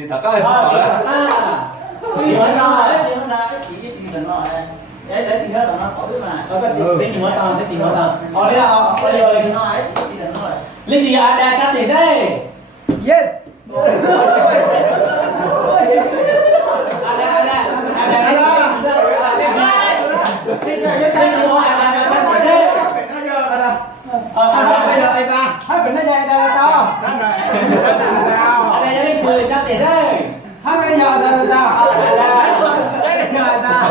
thì thật có hay không rồi thì nói nó đấy thì nó ra cái chỉ cái tiền nó này để thì nó là nó có biết mà có cái tiền gì mới tao cái tiền mới tao ở đây ở đây thì nó ấy chỉ tiền nó rồi lên thì ada chat tiền đấy Yes. bây giờ em ba Hai bên nó dài dài tao. ở đây lên cười chat tiền đấy Hai bên nó dài dài tao. Đấy dài tao.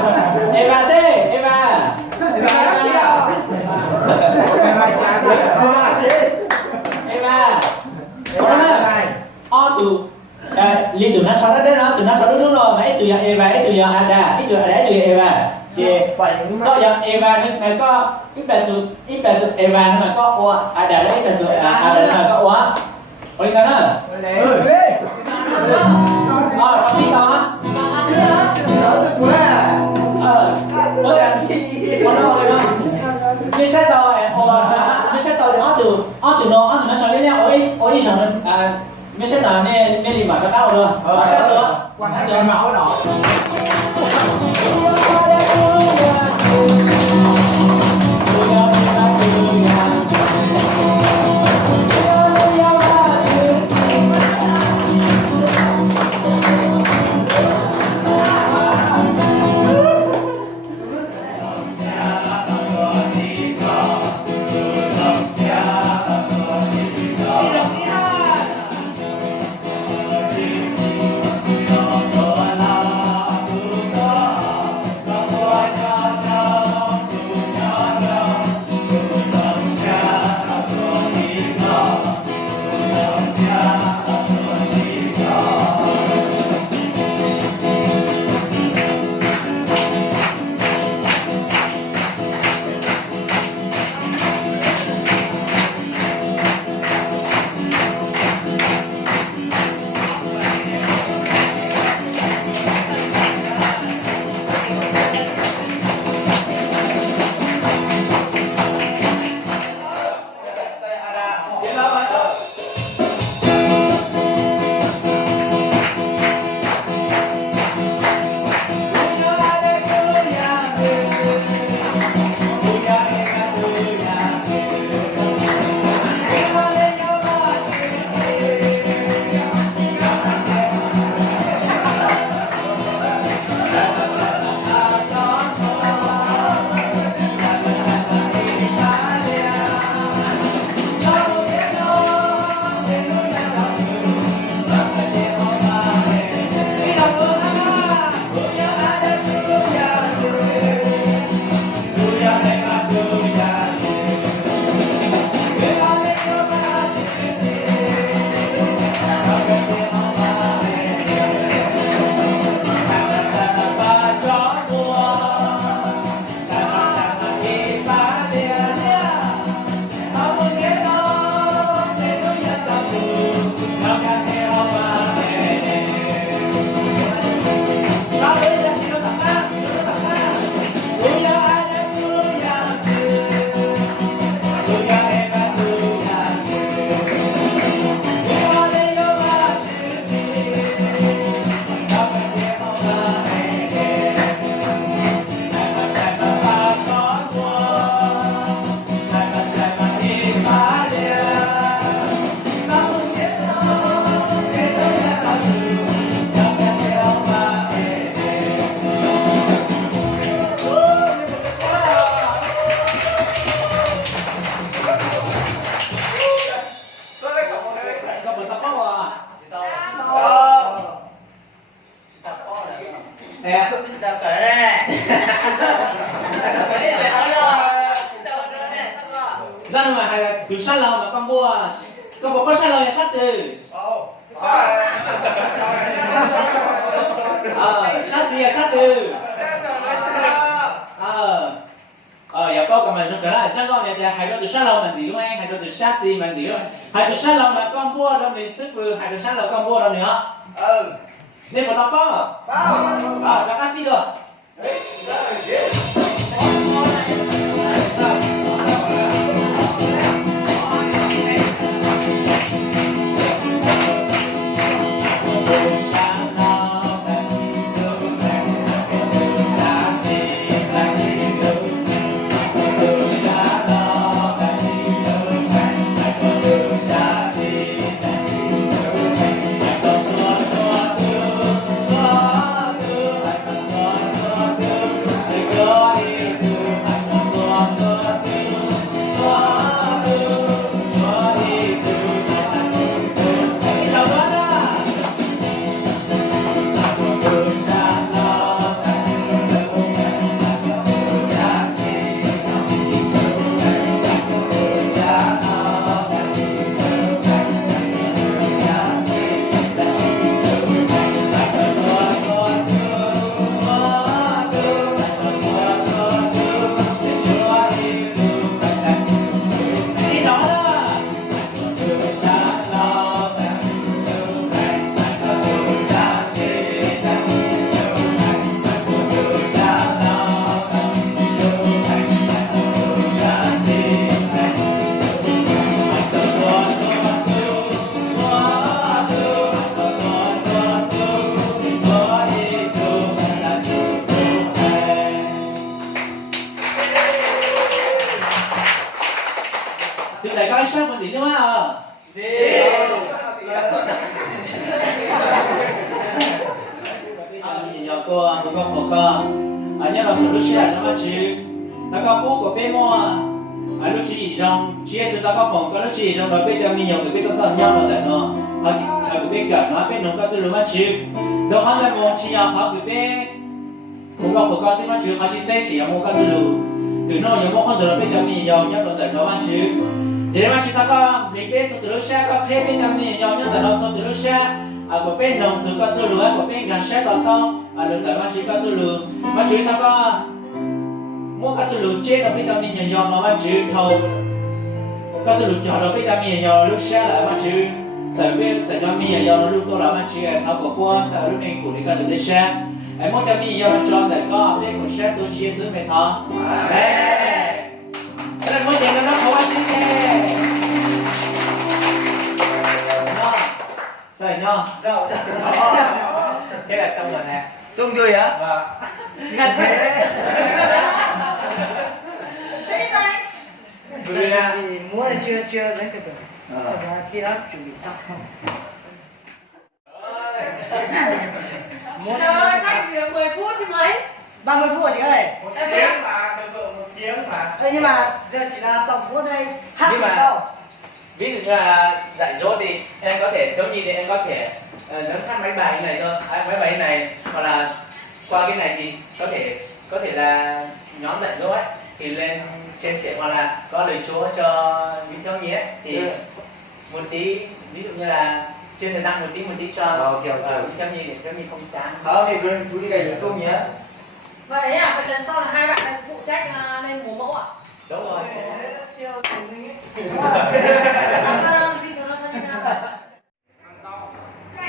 Eva C Eva Eva o từ liên từ nó sau đó đó từ nó sau đó đúng rồi mấy từ giờ Eva ấy từ giờ Ada ấy từ đấy từ giờ Eva thì có giờ Eva nữa mà có ít bài từ Eva nữa mà có o Ada đấy ít bài từ Ada nữa mà có o đi con đó có biết không nó là con nó rồi đóไม่ใช่ตอโอไม่ใช่ตอแต่อ้อtừ nó sau đấy nha ôi sao nóไม่ใช่ตอไม่รีบมาก็เข้าเลยมาใช่ตัว Quan hệ máu đỏ. ra ngoài hay là từ sát lồng mà con mua con có sát lồng hay sát từ sát gì hay sát từ giờ có cầm mình cái này sát con này thì hai đôi từ sát lồng mình gì đúng không hai đôi từ sát gì mình gì đúng không hai từ sát lồng mà con mua đâu mình sức vừa hai từ sát lồng con mua đâu nữa nên một tao có các anh đi được Hãy subscribe cho kênh Ghiền Mì Gõ để không bỏ lỡ gì chứ mà Gì? giờ cô con của con anh nhớ là lúc xưa nó mà chứ ta có bố của bé mua anh lúc chỉ trong chỉ là ta có phòng có lúc chỉ trong đó bây giờ mình nhiều cái có con nhau rồi nó họ cái bé cả nó bé nó có từ lúc mà chứ đó họ là một chỉ họ cái bé một con của con sẽ mà chứ họ chỉ sẽ chỉ là một con từ lúc từ nó nhiều một con từ lúc bây giờ mình nhiều nhau rồi nó mà chứ thế mà chúng ta có mình biết từ lúc xa có thêm bên mình nhiều nhau từ nó từ lúc xa của bên đồng từ con từ lúc của bên gần xa còn to lần tới mà chỉ có từ lúc mà chúng ta có mua các từ lúc chết là vitamin nhiều nhau mà chứ thầu các từ lúc chọn là vitamin nhiều lúc xa lại mà chứ tại biết tại cho mình nhiều lúc tôi là mà chứ thầu của con tại lúc này của đi các từ lúc xa ai muốn cho mình nhiều cho để có biết của xa tôi chia sẻ với thằng cái này mỗi chuyện nó không ai tin nghe rồi nhau Đâu? thế là xong rồi nè Xong rồi hả? và Ngặt thế. Thế đây. vì là Thì múa là chưa lấy cái từ. Khi đó chuẩn bị xong không? Trời ơi, chắc chỉ được 10 phút chứ mấy. 30 phút rồi chị ơi. Một tiếng mà được 1 tiếng mà Ê, nhưng mà giờ chỉ là tổng múa đây. Hát Nhưng thì mà- sao? ví dụ như là dạy dỗ thì em có thể thiếu nhi thì em có thể dẫn hát mấy bài này thôi mấy bài này hoặc là qua cái này thì có thể là nhóm dạy dỗ ấy thì lên chia sẻ hoặc là có lời chúa cho những thiếu nhi ấy thì một tí ví dụ như là trên thời gian một tí cho Ok. những thiếu nhi để thiếu nhi không chán Không thì cứ chú đi gầy công nhé. Vậy à, vậy lần sau là hai bạn phụ trách lên múa mẫu à? đúng rồi Gì cho nó thân như nào?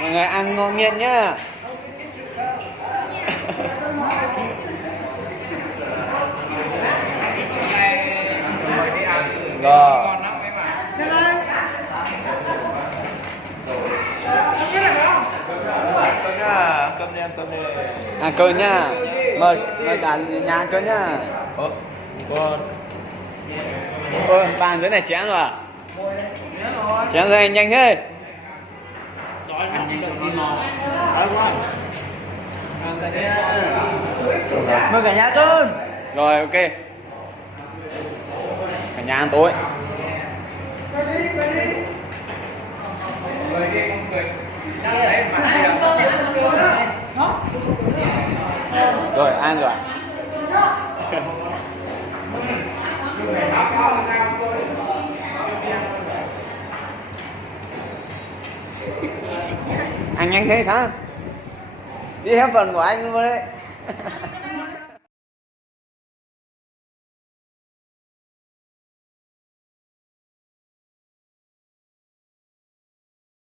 Mọi người ăn ngon miệng nhá. Rồi. Ăn cơm nhá. Mời cả nhà ăn cơm nhá. Ôi, bàn dưới này chén rồi à? Chén rồi nhanh thế. Mời cả nhà ăn cơm. Rồi ok. Cả nhà ăn tối. Rồi ăn rồi. Ăn nhanh thế hả? Đi hết phần của anh luôn đấy.